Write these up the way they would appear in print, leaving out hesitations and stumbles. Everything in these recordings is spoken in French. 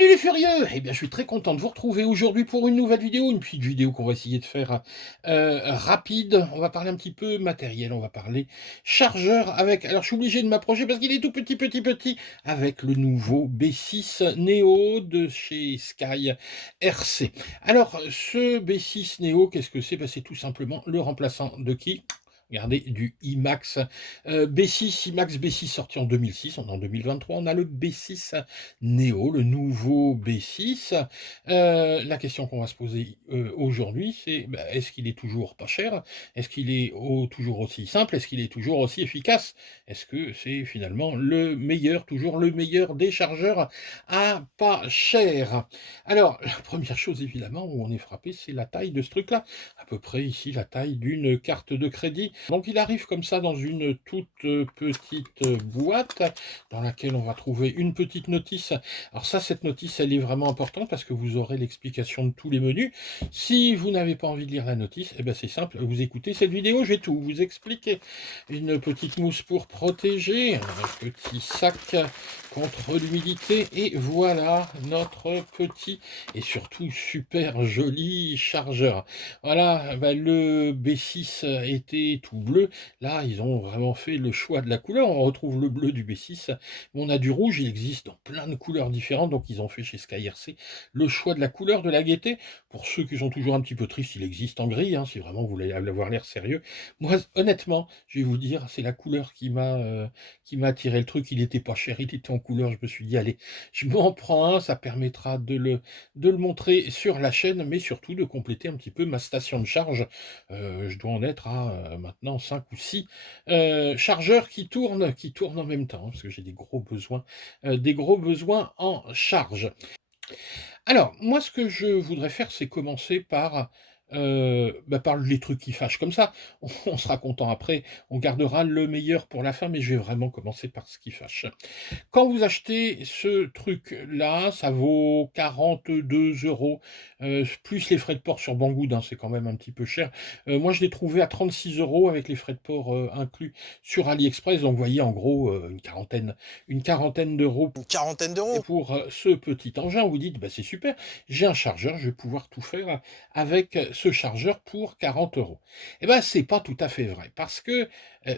Salut les furieux! Eh bien, je suis très content de vous retrouver aujourd'hui pour une nouvelle vidéo, une petite vidéo qu'on va essayer de faire rapide. On va parler un petit peu matériel, on va parler chargeur avec... Alors, je suis obligé de m'approcher parce qu'il est tout petit, avec le nouveau B6 Neo de chez Sky RC. Alors, ce B6 Neo, qu'est-ce que c'est? Ben, c'est tout simplement le remplaçant de qui? Regardez, du IMAX B6, IMAX B6 sorti en 2006, on est en 2023, on a le B6 Neo, le nouveau B6. La question qu'on va se poser aujourd'hui, c'est est-ce qu'il est toujours pas cher? Est-ce qu'il est toujours aussi simple? Est-ce qu'il est toujours aussi efficace? Est-ce que c'est finalement le meilleur, toujours le meilleur des chargeurs à pas cher? Alors, la première chose évidemment où on est frappé, c'est la taille de ce truc-là. À peu près ici la taille d'une carte de crédit. Donc il arrive comme ça dans une toute petite boîte dans laquelle on va trouver une petite notice. Alors ça, cette notice, elle est vraiment importante parce que vous aurez l'explication de tous les menus. Si vous n'avez pas envie de lire la notice, eh ben c'est simple, vous écoutez cette vidéo, je vais tout vous expliquer. Une petite mousse pour protéger, un petit sac contre l'humidité, et voilà notre petit et surtout super joli chargeur. Voilà, le B6 était tout bleu. Là, ils ont vraiment fait le choix de la couleur. On retrouve le bleu du B6. On a du rouge, il existe dans plein de couleurs différentes. Donc, ils ont fait chez Sky RC le choix de la couleur de la gaieté. Pour ceux qui sont toujours un petit peu tristes, il existe en gris, hein, si vraiment vous voulez avoir l'air sérieux. Moi, honnêtement, je vais vous dire, c'est la couleur qui m'a attiré le truc. Il n'était pas cher, il était en couleur. Je me suis dit, allez, je m'en prends un. Ça permettra de le montrer sur la chaîne, mais surtout de compléter un petit peu ma station de charge. Je dois en être à maintenant 5 ou 6 chargeurs qui tournent en même temps, hein, parce que j'ai des gros besoins en charge. Alors, moi, ce que je voudrais faire, c'est commencer par les trucs qui fâchent. Comme ça, on sera content après, on gardera le meilleur pour la fin, mais je vais vraiment commencer par ce qui fâche. Quand vous achetez ce truc-là, ça vaut 42 €, plus les frais de port sur Banggood, hein, c'est quand même un petit peu cher. Moi, je l'ai trouvé à 36 € avec les frais de port inclus sur AliExpress. Donc, vous voyez, en gros, une quarantaine d'euros Une quarantaine et d'euros. pour ce petit engin. Vous dites, c'est super, j'ai un chargeur, je vais pouvoir tout faire avec ce chargeur pour 40 €. Eh bien, c'est pas tout à fait vrai, parce que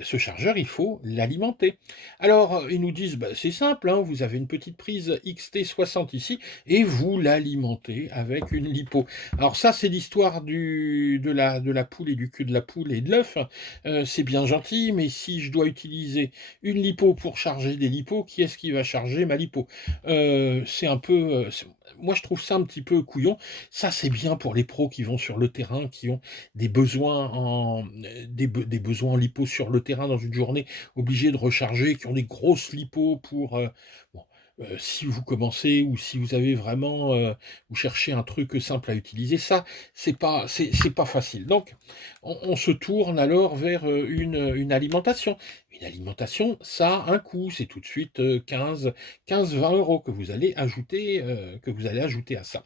ce chargeur, il faut l'alimenter. Alors, ils nous disent, c'est simple, hein, vous avez une petite prise XT60 ici, et vous l'alimentez avec une lipo. Alors ça, c'est l'histoire de la poule et du cul de la poule et de l'œuf. C'est bien gentil, mais si je dois utiliser une lipo pour charger des lipos, qui est-ce qui va charger ma lipo? C'est un peu, moi je trouve ça un petit peu couillon. Ça, c'est bien pour les pros qui vont sur le terrain, qui ont des besoins en lipo sur le terrain dans une journée, obligés de recharger, qui ont des grosses lipos pour, bon, si vous commencez ou si vous avez vraiment, vous cherchez un truc simple à utiliser, ça, c'est pas facile. Donc on se tourne alors vers, une alimentation. Une alimentation, ça a un coût, c'est tout de suite 15-20 € que vous allez ajouter à ça.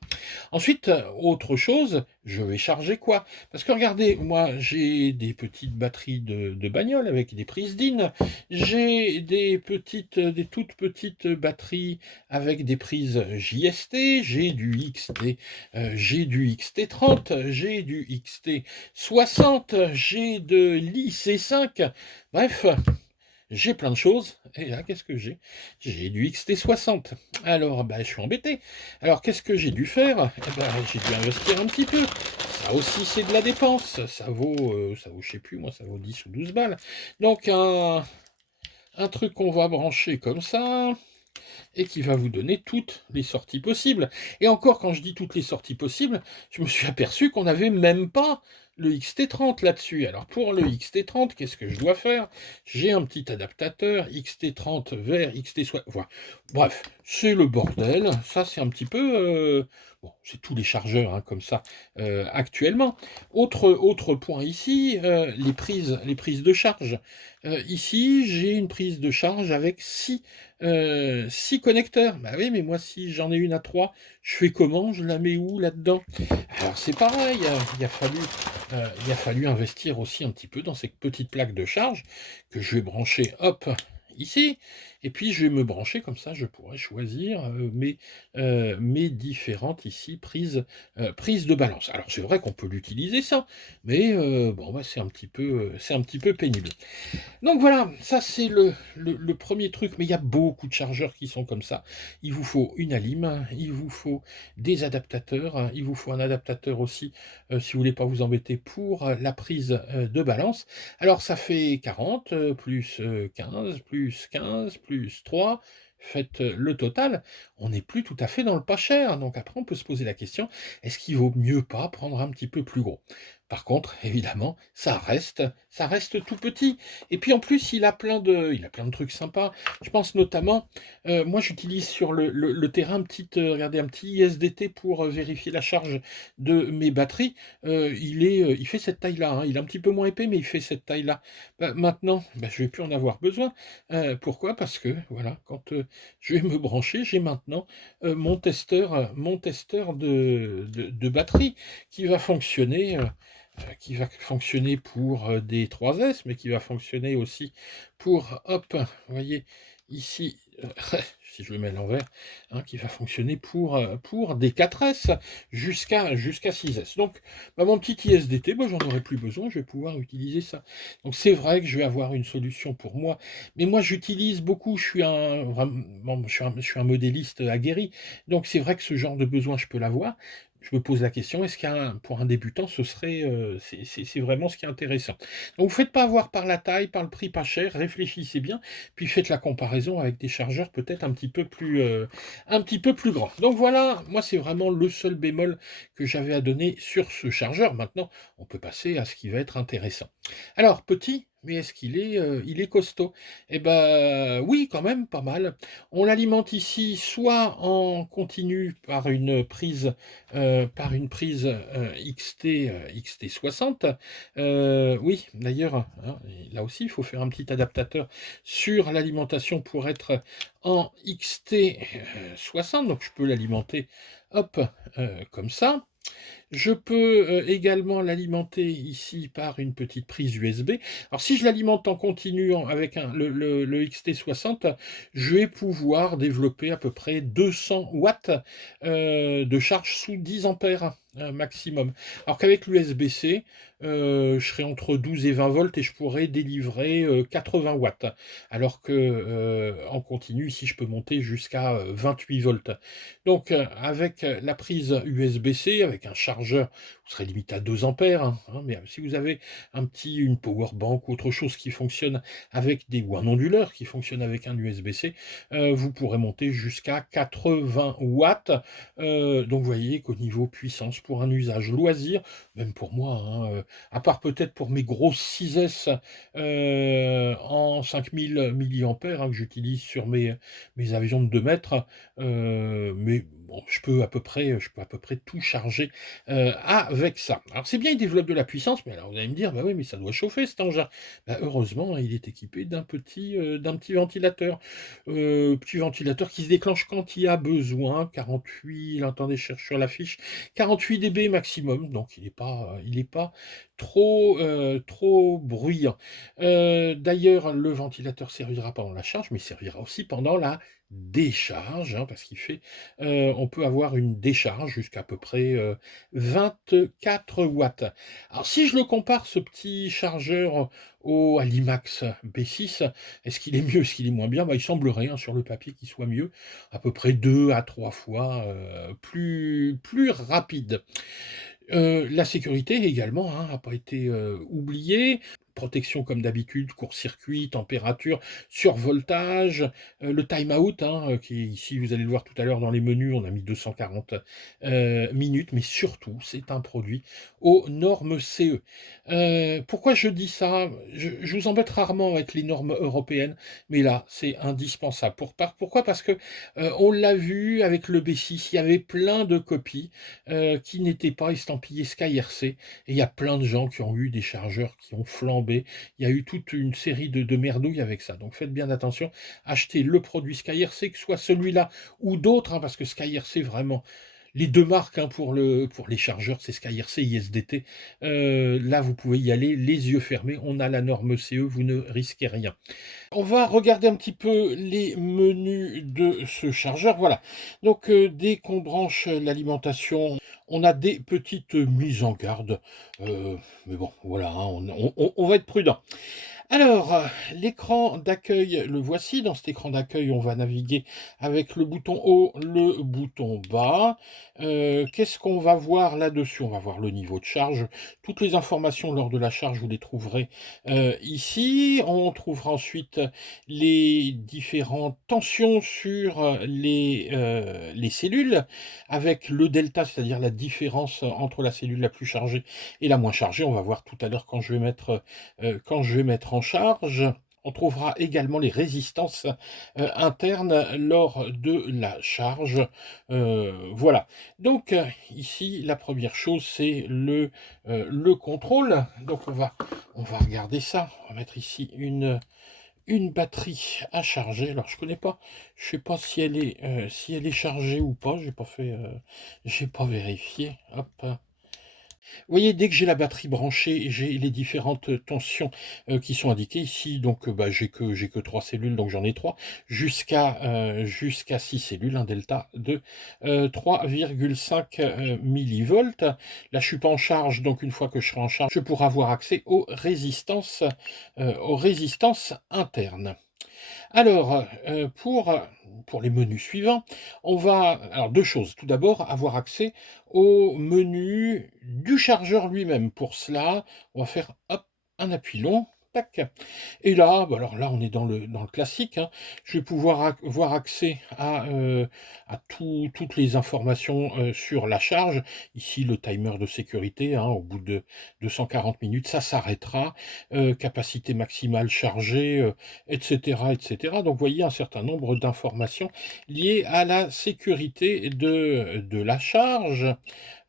Ensuite, autre chose, je vais charger quoi? Parce que regardez, moi j'ai des petites batteries de bagnole avec des prises DIN, j'ai des toutes petites batteries avec des prises JST, j'ai du XT30, j'ai du XT60, j'ai de l'IC5, bref, j'ai plein de choses, et là, qu'est-ce que j'ai? J'ai du XT60. Alors, je suis embêté. Alors, qu'est-ce que j'ai dû faire? J'ai dû investir un petit peu. Ça aussi, c'est de la dépense. Ça vaut, je sais plus, moi, ça vaut 10 ou 12 balles. Donc, un truc qu'on va brancher comme ça, et qui va vous donner toutes les sorties possibles. Et encore, quand je dis toutes les sorties possibles, je me suis aperçu qu'on n'avait même pas le XT30 là-dessus. Alors pour le XT30, qu'est-ce que je dois faire? J'ai un petit adaptateur XT30 vers XT60. Voilà. Bref, c'est le bordel. Ça, c'est un petit peu... bon, c'est tous les chargeurs hein, comme ça actuellement. Autre point ici, les prises de charge. Ici, j'ai une prise de charge avec 6 connecteurs. Bah oui, mais moi, si j'en ai une à 3, je fais comment? Je la mets où là-dedans? Alors c'est pareil, il a fallu investir aussi un petit peu dans ces petites plaques de charge que je vais brancher, hop, ici. et puis je vais me brancher comme ça, je pourrai choisir, mes différentes ici prises de balance. Alors c'est vrai qu'on peut l'utiliser ça, mais bon, bah, c'est un petit peu pénible. Donc voilà, ça c'est le premier truc, mais il y a beaucoup de chargeurs qui sont comme ça. Il vous faut une alime, il vous faut des adaptateurs, il vous faut un adaptateur aussi, si vous voulez pas vous embêter pour la prise de balance. Alors ça fait 40, plus 15, plus 15, plus 3, faites le total. On n'est plus tout à fait dans le pas cher. Donc après, on peut se poser la question, est-ce qu'il vaut mieux pas prendre un petit peu plus gros? Par contre, évidemment, ça reste tout petit. Et puis en plus, il a plein de trucs sympas. Je pense notamment, moi j'utilise sur le terrain regardez, un petit ISDT pour vérifier la charge de mes batteries. Il fait cette taille-là, hein. Il est un petit peu moins épais, mais il fait cette taille-là. Bah, maintenant, bah, je vais plus en avoir besoin. Pourquoi? Parce que voilà, quand je vais me brancher, j'ai maintenant mon testeur de batterie qui va fonctionner. Qui va fonctionner pour des 3S, mais qui va fonctionner aussi pour, hop, vous voyez, ici, si je le mets à l'envers, hein, qui va fonctionner pour des 4S jusqu'à 6S. Donc, bah, mon petit ISDT, bah, j'en aurai plus besoin, je vais pouvoir utiliser ça. Donc, c'est vrai que je vais avoir une solution pour moi, mais moi, j'utilise beaucoup, je suis un modéliste aguerri, donc c'est vrai que ce genre de besoin, je peux l'avoir. Je me pose la question, est-ce pour un débutant, c'est vraiment ce qui est intéressant. Donc, vous ne faites pas avoir par la taille, par le prix pas cher, réfléchissez bien, puis faites la comparaison avec des chargeurs peut-être un petit peu plus grands. Donc voilà, moi c'est vraiment le seul bémol que j'avais à donner sur ce chargeur. Maintenant, on peut passer à ce qui va être intéressant. Alors, petit, mais est-ce il est costaud? Eh ben oui, quand même, pas mal. On l'alimente ici soit en continu par une prise XT60. Oui, d'ailleurs, hein, là aussi, il faut faire un petit adaptateur sur l'alimentation pour être en XT60. Donc, je peux l'alimenter, hop, comme ça. Je peux également l'alimenter ici par une petite prise USB. Alors si je l'alimente en continu avec le XT60, je vais pouvoir développer à peu près 200 watts de charge sous 10 ampères maximum. Alors qu'avec l'USB-C, je serai entre 12 et 20 volts et je pourrais délivrer 80 watts. Alors que en continu, ici, je peux monter jusqu'à 28 volts. Donc, avec la prise USB-C, avec un chargeur, vous serez limité à 2 ampères, hein, mais si vous avez une power bank ou autre chose qui fonctionne ou un onduleur qui fonctionne avec un USB-C, vous pourrez monter jusqu'à 80 watts. Donc, vous voyez qu'au niveau puissance, pour un usage loisir, même pour moi, hein, à part peut-être pour mes grosses 6S en 5000 milliampères que j'utilise sur mes avions de 2 mètres, mais bon, je peux à peu près tout charger avec ça. Alors c'est bien, il développe de la puissance, mais alors vous allez me dire, bah oui, mais ça doit chauffer cet engin. Bah, heureusement, il est équipé d'un petit ventilateur. Petit ventilateur qui se déclenche quand il y a besoin. 48, attendez, je cherche sur la fiche, 48 dB maximum, donc il est pas trop bruyant. D'ailleurs, le ventilateur servira pendant la charge, mais il servira aussi pendant la décharge, hein, parce on peut avoir une décharge jusqu'à peu près 24 watts. Alors si je le compare, ce petit chargeur au Alimax B6, est-ce qu'il est mieux, est-ce qu'il est moins bien? Bah, il semblerait, hein, sur le papier, qu'il soit mieux, à peu près 2 à 3 fois plus rapide. La sécurité également, hein, n'a pas été oubliée. Protection comme d'habitude, court-circuit, température, survoltage, le time-out, hein, qui est ici, vous allez le voir tout à l'heure dans les menus, on a mis 240 minutes, mais surtout, c'est un produit aux normes CE. Pourquoi je dis ça? Je vous embête rarement avec les normes européennes, mais là, c'est indispensable. Pourquoi? Parce que on l'a vu avec le B6, il y avait plein de copies qui n'étaient pas estampillés SkyRC. Et il y a plein de gens qui ont eu des chargeurs qui ont flambé. Il y a eu toute une série de merdouilles avec ça. Donc faites bien attention. Achetez le produit SkyRC, que ce soit celui-là ou d'autres, hein, parce que SkyRC, vraiment, les 2 marques, hein, pour les chargeurs, c'est SkyRC et ISDT. Là, vous pouvez y aller les yeux fermés. On a la norme CE, vous ne risquez rien. On va regarder un petit peu les menus de ce chargeur. Voilà. Donc, dès qu'on branche l'alimentation, on a des petites mises en garde. Mais bon, voilà, hein, on va être prudent. Alors, l'écran d'accueil, le voici. Dans cet écran d'accueil, on va naviguer avec le bouton haut, le bouton bas. Qu'est-ce qu'on va voir là-dessus? On va voir le niveau de charge. Toutes les informations lors de la charge, vous les trouverez ici. On trouvera ensuite les différentes tensions sur les cellules, avec le delta, c'est-à-dire la différence entre la cellule la plus chargée et la moins chargée. On va voir tout à l'heure quand je vais mettre en charge. On trouvera également les résistances internes lors de la charge. Voilà. Donc ici, la première chose, c'est le contrôle. Donc on va regarder ça. On va mettre ici une batterie à charger. Alors je connais pas, je sais pas si elle est chargée ou pas. J'ai pas vérifié. Hop. Vous voyez, dès que j'ai la batterie branchée, j'ai les différentes tensions qui sont indiquées ici. Donc, bah, j'ai que 3 cellules, donc j'en ai 3, jusqu'à 6 cellules, un delta de 3,5 millivolts. Là, je suis pas en charge, donc une fois que je serai en charge, je pourrai avoir accès aux résistances internes. Alors, pour les menus suivants, on va alors 2 choses. Tout d'abord, avoir accès au menu du chargeur lui-même. Pour cela, on va faire, hop, un appui long, tac, et là, bah, alors là, on est dans le classique, hein. Je vais pouvoir avoir accès à toutes les informations, sur la charge. Ici, le timer de sécurité, hein, au bout de 240 minutes, ça s'arrêtera. Capacité maximale chargée, etc., etc. Donc, vous voyez un certain nombre d'informations liées à la sécurité de la charge.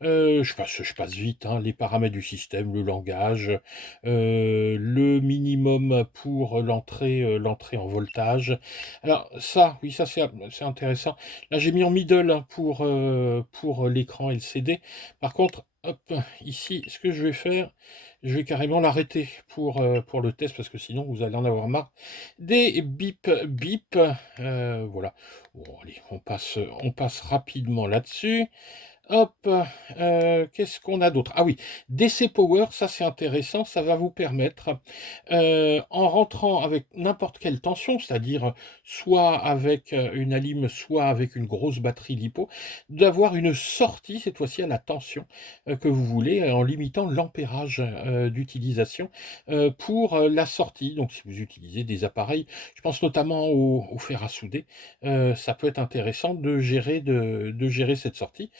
Je passe vite, hein, les paramètres du système, le langage, le minimum pour l'entrée en voltage. Alors ça, oui, ça c'est intéressant. Là, j'ai mis en middle, hein, pour l'écran LCD. Par contre, hop, ici, ce que je vais faire, je vais carrément l'arrêter pour le test, parce que sinon vous allez en avoir marre. Des bip bip, voilà. Bon, allez, on passe rapidement là-dessus. Hop, qu'est-ce qu'on a d'autre? Ah oui, DC Power, ça c'est intéressant, ça va vous permettre, en rentrant avec n'importe quelle tension, c'est-à-dire soit avec une alim, soit avec une grosse batterie LiPo, d'avoir une sortie, cette fois-ci à la tension que vous voulez, en limitant l'ampérage d'utilisation pour la sortie. Donc si vous utilisez des appareils, je pense notamment au fer à souder, ça peut être intéressant de gérer cette sortie.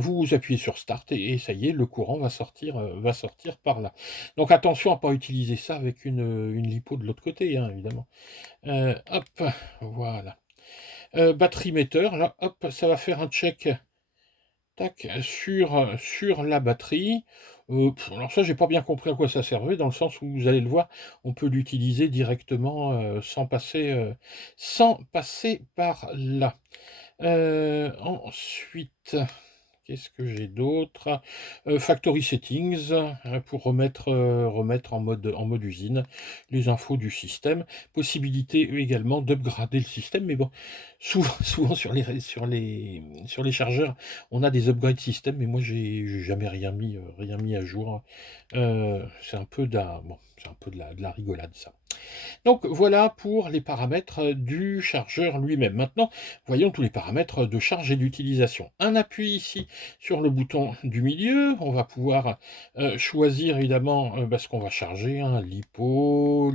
Vous appuyez sur Start et ça y est, le courant va sortir par là. Donc attention à ne pas utiliser ça avec une lipo de l'autre côté, hein, évidemment. Hop, voilà. Batterie metteur, là, hop, ça va faire un check, tac, sur la batterie. Alors ça, j'ai pas bien compris à quoi ça servait, dans le sens où, vous allez le voir, on peut l'utiliser directement sans passer par là. Ensuite, qu'est-ce que j'ai d'autre? Factory Settings, pour remettre en mode usine les infos du système. Possibilité également d'upgrader le système, mais bon, souvent sur les chargeurs, on a des upgrades système, mais moi j'ai jamais rien mis à jour. C'est un peu de la rigolade, ça. Donc voilà pour les paramètres du chargeur lui-même. Maintenant, voyons tous les paramètres de charge et d'utilisation. Un appui ici sur le bouton du milieu. On va pouvoir choisir évidemment ce qu'on va charger, hein, LiPo,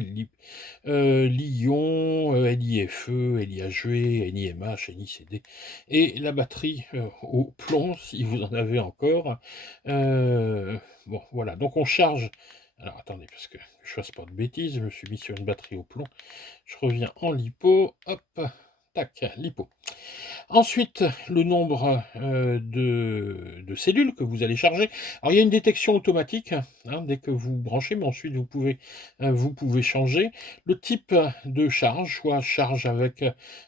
Li-ion, LiFe, LiHV, NiMH, NiCd, et la batterie au plomb, si vous en avez encore. Bon, voilà, donc on charge. Alors attendez, parce que je fasse pas de bêtises, je me suis mis sur une batterie au plomb. Je reviens en LiPo, hop, tac, LiPo. Ensuite, le nombre, de cellules que vous allez charger. Alors il y a une détection automatique, hein, dès que vous branchez, mais ensuite vous pouvez changer. Le type de charge, soit charge avec,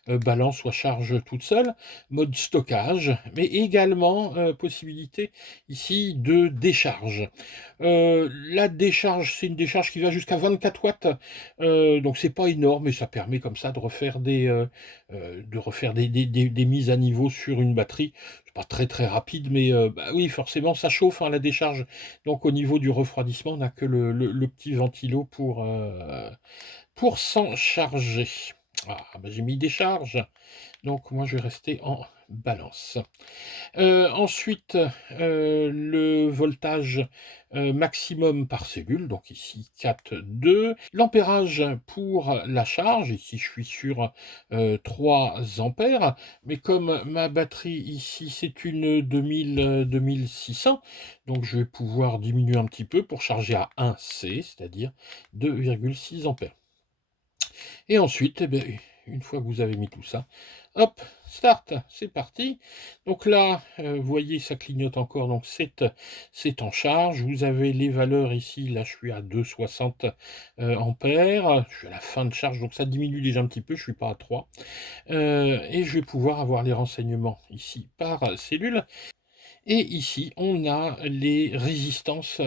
balance, soit charge toute seule. Mode stockage, mais également, possibilité ici de décharge. La décharge, c'est une décharge qui va jusqu'à 24 watts, donc c'est pas énorme, mais ça permet comme ça de refaire des mises à niveau sur une batterie. C'est pas très, très rapide, mais bah, oui, forcément, ça chauffe, hein, la décharge. Donc au niveau du refroidissement, on n'a que le petit ventilo pour s'en charger. Ah, bah, j'ai mis décharge, donc moi je vais rester en balance. Ensuite, le voltage, maximum par cellule, donc ici 4,2. L'ampérage pour la charge, ici je suis sur, 3 ampères, mais comme ma batterie ici c'est une 2600, donc je vais pouvoir diminuer un petit peu pour charger à 1 C, c'est-à-dire 2,6 ampères. Et ensuite, eh beh, une fois que vous avez mis tout ça, hop, start, c'est parti. Donc là, vous voyez, ça clignote encore, donc c'est en charge. Vous avez les valeurs ici, là je suis à 2,60 ampères, je suis à la fin de charge, donc ça diminue déjà un petit peu, je suis pas à 3. Et je vais pouvoir avoir les renseignements ici par cellule. Et ici, on a les résistances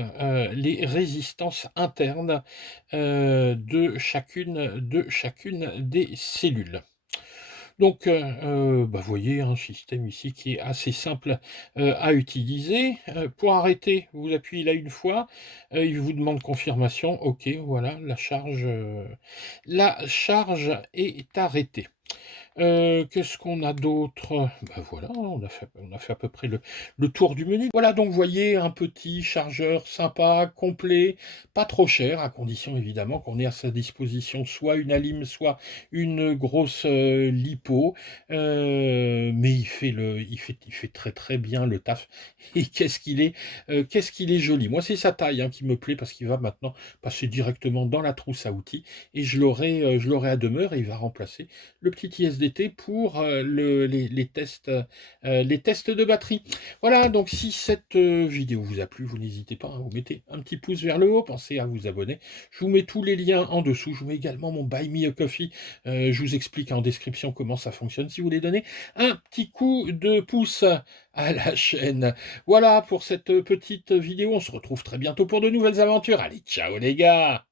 internes, de chacune des cellules. Donc, bah, vous voyez un système ici qui est assez simple, à utiliser. Pour arrêter, vous appuyez là une fois, il vous demande confirmation. OK, voilà, la charge est arrêtée. Qu'est-ce qu'on a d'autre? Bah, voilà, on a fait à peu près le tour du menu. Voilà, donc vous voyez un petit chargeur sympa, complet, pas trop cher, à condition évidemment qu'on ait à sa disposition soit une Alim, soit une grosse, lipo. Mais il fait très, très bien le taf et qu'est-ce qu'il est joli. Moi, c'est sa taille, hein, qui me plaît parce qu'il va maintenant passer directement dans la trousse à outils et je l'aurai à demeure et il va remplacer le petit ISDT pour les tests de batterie. Voilà, donc si cette vidéo vous a plu, vous n'hésitez pas, hein, vous mettez un petit pouce vers le haut, pensez à vous abonner. Je vous mets tous les liens en dessous, je vous mets également mon Buy Me a Coffee, je vous explique en description comment ça fonctionne si vous voulez donner un petit coup de pouce à la chaîne. Voilà pour cette petite vidéo, on se retrouve très bientôt pour de nouvelles aventures. Allez, ciao les gars!